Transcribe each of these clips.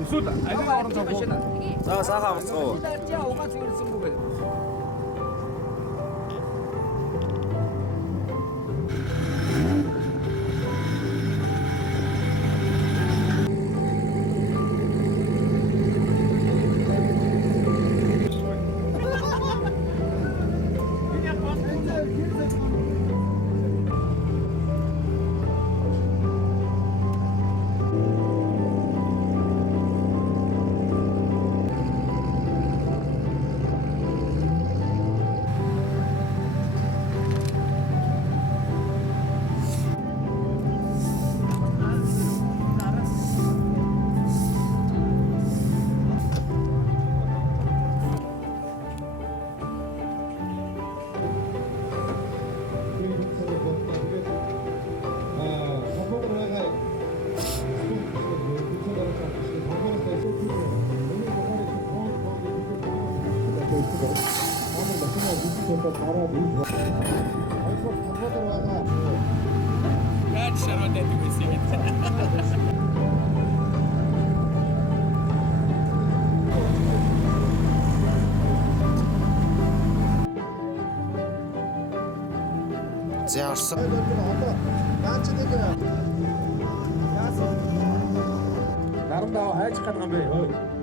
Эсвэл аливаа орон зовгүй. За сайхан амарцгоо. Угац ирсэн бүгд. Яаж шараад байдаг байсан юм. За орсон. Нарандаа хайж гад юм бэ? Хөөе.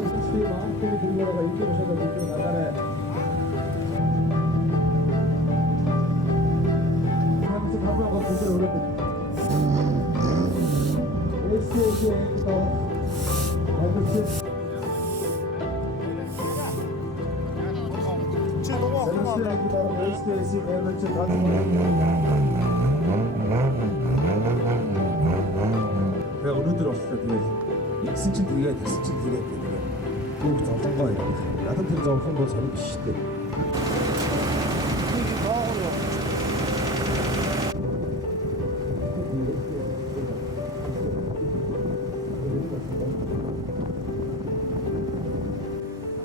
өсөлтийн маанхны хэрэглээрээ энэ бошоод бүгд надаараа хамт хаваа гол өрөөд эсээ тоо авчих Тэгээ өнөөдөр боллоо тэгээд игсэн чинь тэгээд гэсэн чинь тэгээд бүх зовлонгоо явах. Надад тэр зовлон бол сонир биш шүү дээ.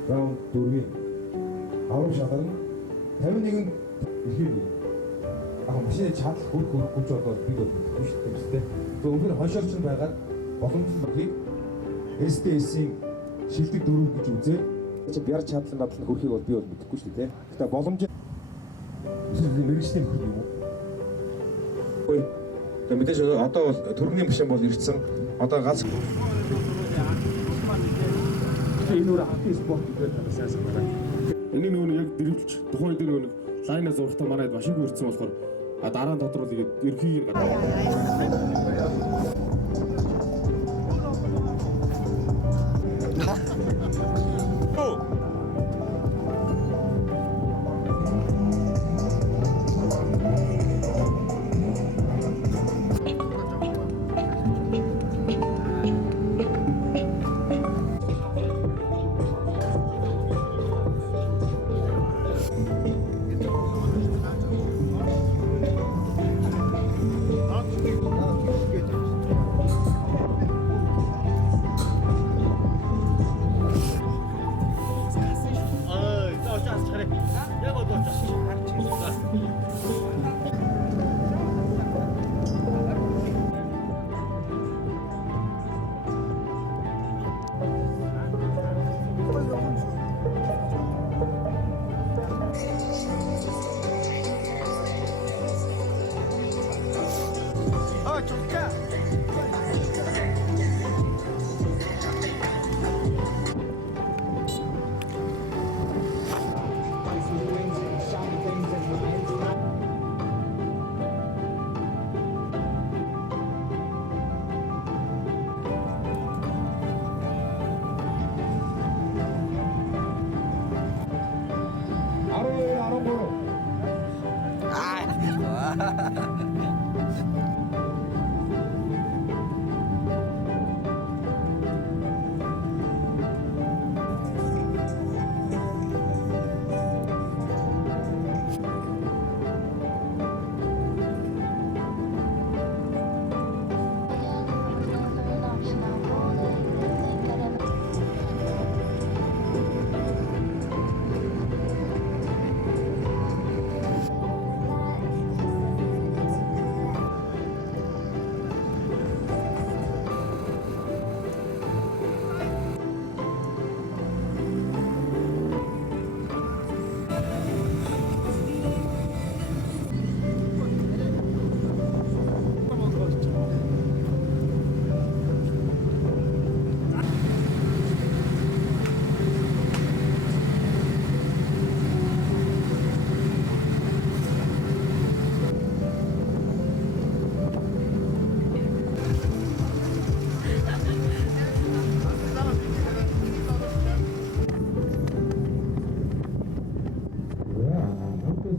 Раунд 4-ийн аврам шалган 51-нд ихээр машины чадал хөрөх одоо бид бодсон шүү дээ. Тэгээ өнөөдөр хошоорч байгаад боломжтой SDS-ийн шилдэг дөрөв гэж үзээ. Чи бяр чадлан надлын хөрхийг бол би бол мэдэхгүй шүү дээ. Гэтэ боломж мэрэгчлийн хөрх юм уу? Ой. Тэгээ мэдээж одоо бол төрөний машин бол ирсэн. Одоо гац энэ өөр хатны спорт гэдэг сайн байна. Энийг нөгөө яг дэрвэлж тухайн дээр нөгөө лайна зурхтаа манайд машингүй ирсэн болохоор дараа нь тодруулаад игээд ерхийг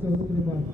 өнөөдрийн маань